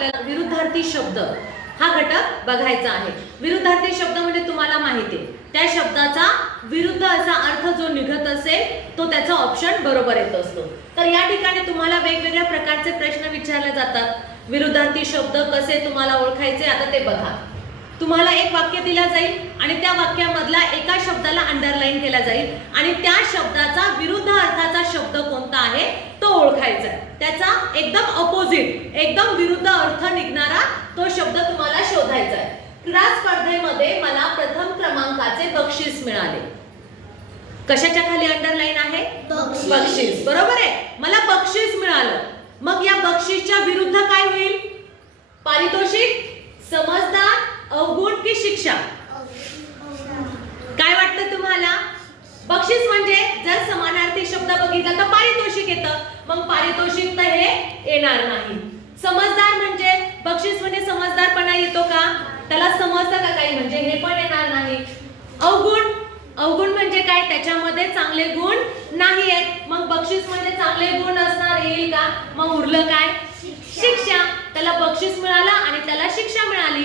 आपल्याला विरुद्धार्थी शब्द हा घटक बघायचा आहे। विरुद्धार्थी शब्द म्हणजे तुम्हाला माहिती आहे त्या शब्दाचा विरुद्ध असा अर्थ जो निघत असेल तो त्याचा ऑप्शन बरोबर येत असतो। तर या ठिकाणी तुम्हाला वेगवेगळ्या प्रकारचे प्रश्न विचारले जातात। विरुद्धार्थी शब्द कसे तुम्हाला ओळखायचे आता ते बघा। तुम्हाला एक वाक्य दिला जाईल आणि त्या वाक्यामधला एका शब्दाला अंडरलाइन केला जाईल आणि त्या शब्दाचा विरुद्ध अर्थाचा शब्द कोणता आहे तो ओळखायचा आहे। त्याचा एकदम अपोजिट एकदम विरुद्ध अर्थ निघणारा तो शब्द तुम्हाला शोधायचा आहे। क्रीडा स्पर्धेमध्ये मला प्रथम क्रमांकाचे बक्षीस मिळाले। कशाच्या खाली अंडरलाइन आहे? बक्षीस। बरोबर आहे, मला बक्षीस मिळालं। मग या बक्षीसच्या विरुद्ध काय होईल? पारितोषिक, समजदार, अवगुण की शिक्षा? काय वाटतं तुम्हाला? बक्षीस म्हणजे जर समानार्थी शब्द बघितला तर पारितोषिक येतं, मग पारितोषिक तर हे येणार नाही। समजदार म्हणजे बक्षीस म्हणजे समजदारपणा येतो का? त्याला समजतं का काही म्हणजे हे पण येणार नाही। अवगुण, अवगुण म्हणजे काय? त्याच्यामध्ये चांगले गुण नाही आहेत, मग बक्षीस म्हणजे चांगले गुण असणार येईल का? मग उरलं काय? शिक्षा। त्याला बक्षीस मिळालं आणि त्याला शिक्षा मिळाली।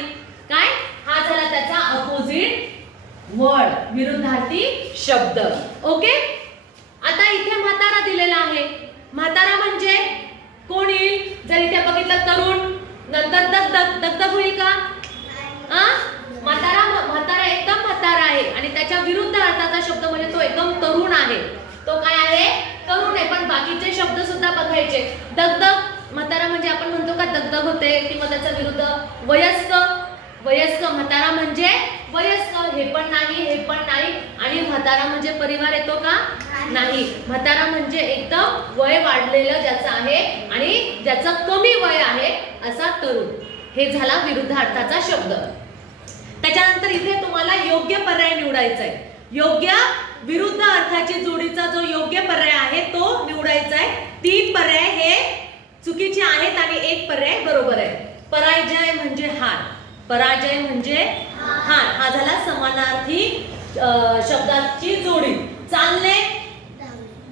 काय? हा झाला त्याचा अपोजिट वर्ड, विरुद्धार्थी शब्द। ओके, आता इथे म्हातारा दिलेला आहे। म्हातारा म्हणजे कोण येईल? जर इथे बघितलं तरुण, नंतर दगदग होईल का? म्हातारा एकदम म्हातारा आहे आणि त्याच्या विरुद्ध अर्थाचा शब्द म्हणजे तो एकदम तरुण आहे। तो काय आहे? तरुण आहे। पण बाकीचे शब्द सुद्धा बघायचे। दगदग, म्हातारा म्हणजे आपण म्हणतो का दगदग होते, किंवा त्याचा विरुद्ध वयस्क, वयस्क म्हातारा म्हणजे वयस्क, हे पण नाही हे पण नाही। आणि म्हातारा म्हणजे परिवार येतो का? नाही। म्हातारा म्हणजे एकदम वय वाढलेलं ज्याचं आहे आणि ज्याचं कमी वय आहे असा तरुण। हे झाला विरुद्ध अर्थाचा शब्द। त्याच्यानंतर इथे तुम्हाला योग्य पर्याय निवडायचा आहे। योग्य विरुद्ध अर्थाची जोडीचा जो योग्य पर्याय आहे तो निवडायचा आहे। 3 पर्याय हे चुकीचे आहेत आणि 1 पर्याय बरोबर आहे। पराजय म्हणजे हार, पराजय म्हणजे हार, हा झाला समानार्थी शब्दाची जोडी। चालणे,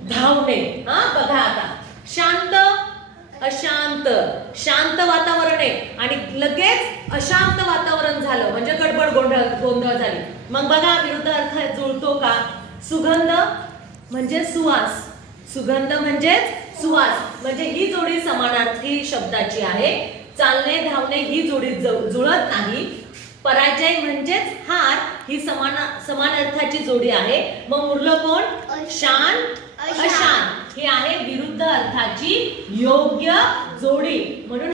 धावणे, बघा आता शांत, अशांत, शांत वातावरण आहे आणि लगेच अशांत वातावरण झालं म्हणजे गडबड गोंधळ झाली। मग बघा विरुद्ध अर्थ जुळतो का? सुगंध म्हणजे सुवास, सुगंध म्हणजे सुवास, म्हणजे ही जोडी समानार्थी शब्दाची आहे। चालणे, धावणे ही जोडी जुळत नाही। पराजय म्हणजेच हार ही समान अर्थाची जोडी आहे। मग उरलं कोण? शांत, अशांत ही आहे विरुद्ध अर्थाची योग्य जोडी। म्हणून